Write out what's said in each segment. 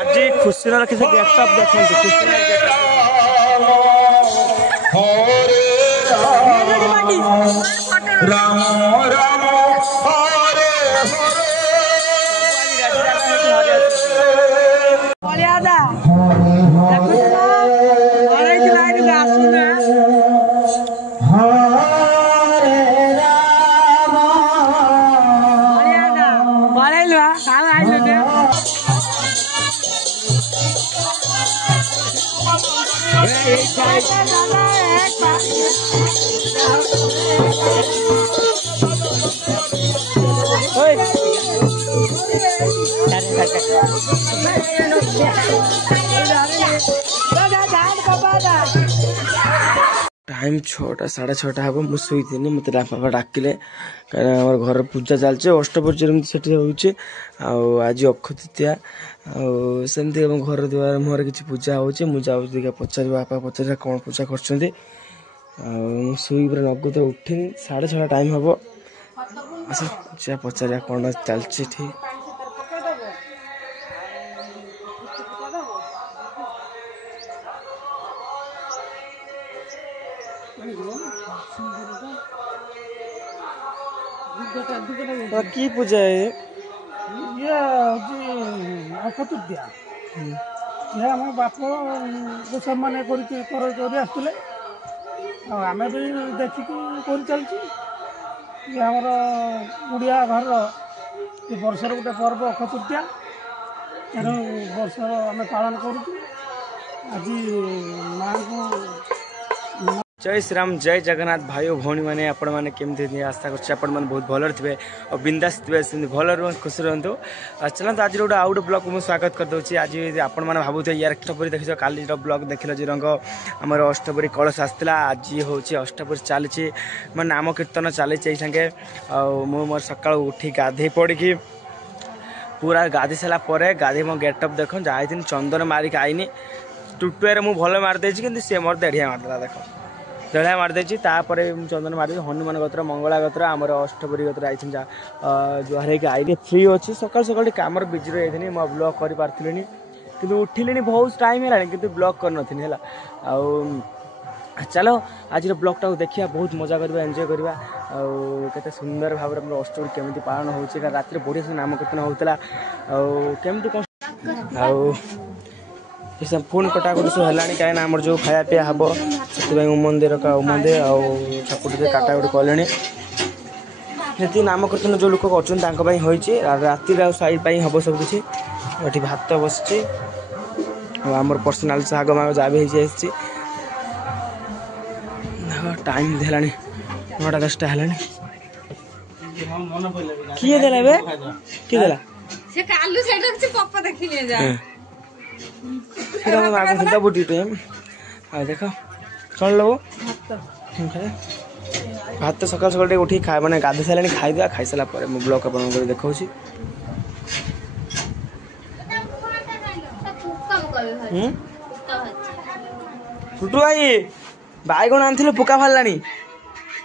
आज खुशी किसी गेटअप देखते खुशी राम राम हरे टाइम 6टा 6:30 हम मुझे शुई मत बापा डाकिले कहीं घर पूजा चलचे अष्टपहरी से होचे आज अक्षय तृतीया आमती घर द्वार मुहर किसी पूजा होचे मुझे पचार बापा पचार कौन पूजा कर शुई पूरा नगद उठी 6:30 टाइम हम पचार कौन चलचे ठीक की पूजा है ये अक्षय तृतीया ये आम बाप सब मैंने आसते आम भी देखिकी कर चलती आमर ओडिया घर वर्षर गोटे पर्व अक्षय तृतीया तेणु वर्ष आम पालन करुँ आज माँ को जय श्री राम जय जगन्नाथ भाई और भौणी मैंने आपण मैंने केमती आशा कर बहुत भलर थे और बिंदास थे भल रुँ खुशी रुहतु चलते आज गोटे आउट ब्लॉग मुझे स्वागत करदे आज आपण मैंने भावुए यार अष्टपहरी देख काली ब्लॉग देखल जो रंग आम अष्टपहरी कलश आसाला आज हूँ अष्टपहरी चली मैं नाम कीर्तन चली संगे मोर सका उठी गाधे पड़ी पूरा गाधी सारापर गाधी मो गेटअप देख जाती चंदन मारिक आईनी टुटुआरे मुझे भल मारिदे कि सी मोर देढ़िया मारदेला देख देढ़िया मारिदे चंदन मार हनुमान गोत्र मंगला गोत्र आम अष्टपहरी गोत्र आई जुआर आई फ्री अच्छी सका सका कम बिजी रही मैं ब्लॉग कर पार्थिनी कि उठिले बहुत टाइम है कि ब्लॉग कर चलो आज ब्लॉगटा देखिए बहुत मजा करवा एंजॉय करवा केते सुंदर भाव में अष्टपहरी केमी पालन हो रात बढ़िया से नाम कीर्तन होता केमती पुणी कटाकटी सब है कहीं आम जो खाया पीया हम से उमंदे रखा उमंदे आकुटे काटाकुटी कले जी नाम कीर्तन जो लोक कर राति साइड हम सब किसी ये भात बस आम पर्सनाल शाग माग जहाँ भी टाइम है 9:10 है किए देला बे किए देला से कालू सेटा से पप्पा देखिले जा बुटी टाइम देख कौन लो भात तो सकाल सकाल उठी खा मैंने गाधे सारे खाई दिया खाई सारा ब्लॉग आप देखा टुटू भाई बैगण आनी पुका बाहर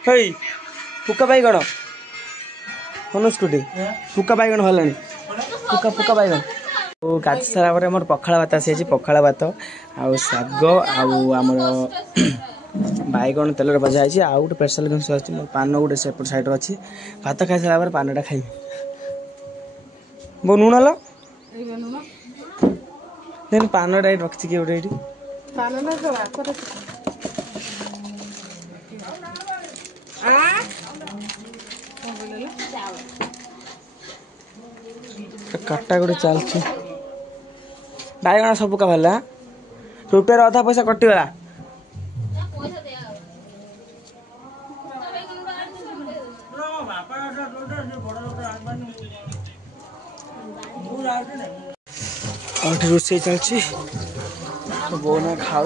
हई पुका बैगण हनुस्कुटी पुका बैगण बाहर पुका पुका बैगण गाधी सारा मोर पखाड़ भात आसी पखाड़ भात आउ शाग आमर बैगण तेल भजा है आउ गोटे स्पेशल जिन मोर पान गोटे सेपट साइड अच्छी भात खाई सारा पानटा खाई बो नुण लो पानटा रखी किए गोटे काटा गोटे चलती बैगण सब का भला टुटर अधा पैसा कटिगला रोषे चलती बो ना खाऊ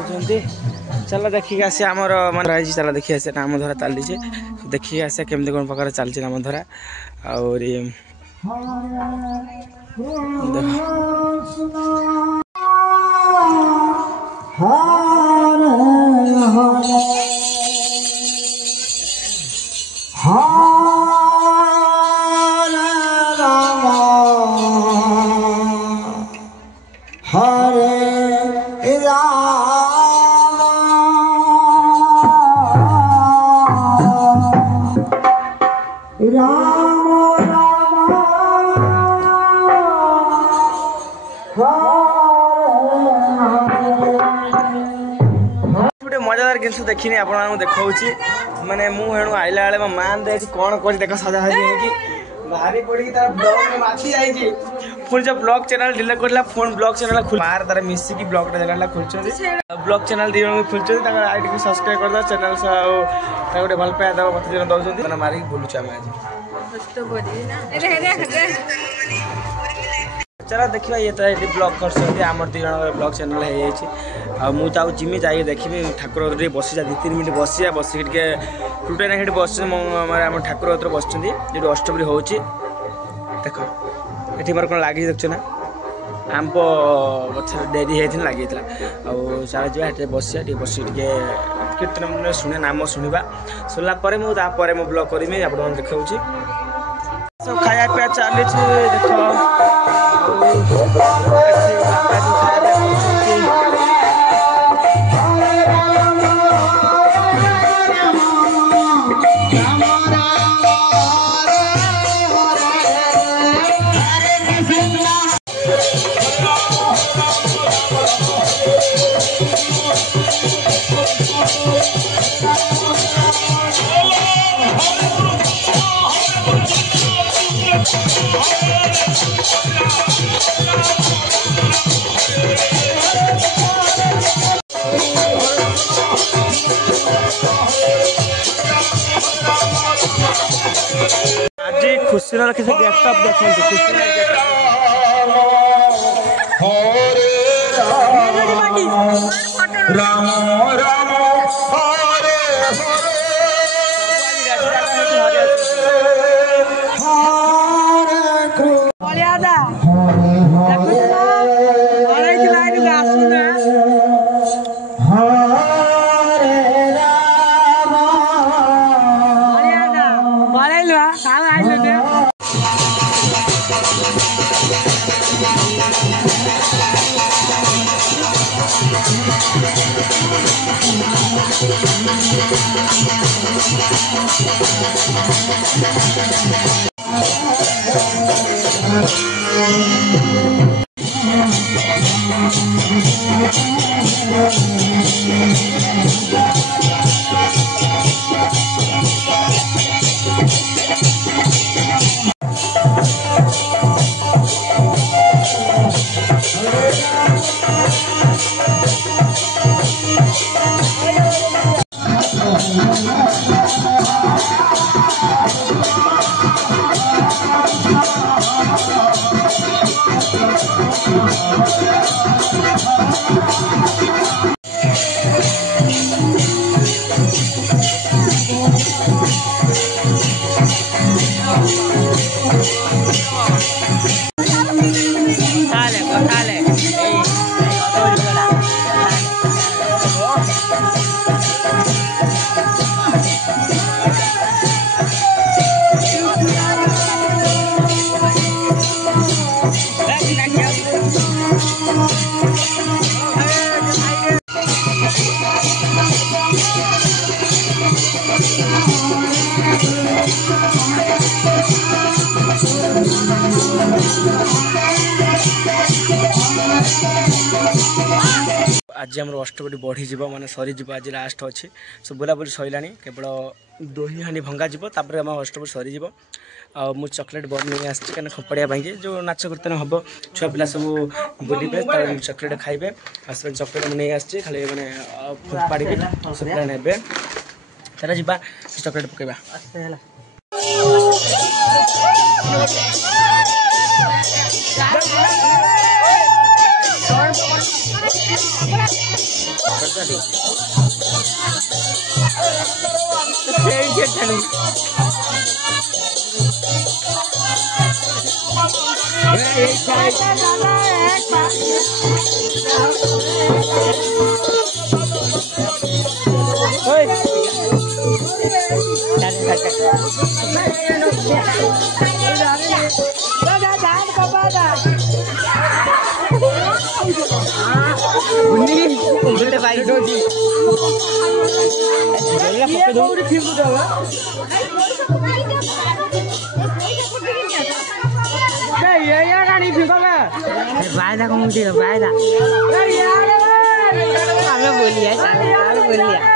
चल देखिक आसे आमर मन रही चल देखी आसे नाम धरा चलीचे देखिक आसे केमती कौन प्रकार चलती नाम धरा और मजादार जिन देखनी आप देखा माने मुझे आइला बेले मो माँ देखी कौन कर देख सजा कि भारी पड़ी तार ब्लॉग में बाकी जाइए पुणी जो ब्लॉग चैनल डिलीट करला फोन ब्लॉग चैनल खुल मार तार मिसिकी ब्लॉग चैनल खोलुछन ब्लॉग चैनल दी जन खोलुछन तार आईडी को सब्सक्राइब कर दो चैनल से ता गोटे भल पाया दबा मत जन दउछन माने मारी बोलुछ हम आज तो बोली ना रे चला देखिए ये तो ये ब्लॉग कर आम दी जन ब्लॉग चैनल है मुझे जिमी जाइए देखी ठाकुर बसी जा 2-3 मिनट बसिया बस टूटे ना ये बस आम ठाकुर कतर बस जो अष्टमी हो देख ये मोर कौन लगी देखु ना आंब गछ डेरी होती लगी चल जाए बसिया बस कीर्तन शुणे नाम शुणा शुणला मुझे मो ब्लॉग करी आप देखा सब खाया पिया चली देख खुशी रखे से डेस्कटॉप देखते खुशी राम राम हरे आज आम अष्टपटी बढ़ीज माने सरीज आज लास्ट अच्छे सब बुलाबुली सरला केवल दही हानि भंगा तापर आम अष्टपटी सरीज मु चॉकलेट बन नहीं आसी कहीं खपड़िया जो नाच कीर्तन हम छुआ पिला सब बुलबे चॉकलेट खाइबे चॉकलेट मुझे नहीं आसी खाली मैंने पाड़ी सब पिला ने चला जा चॉकलेट पकेबा वायदा कौन दी वायदा हमें बोलिए बोलिए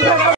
Hey,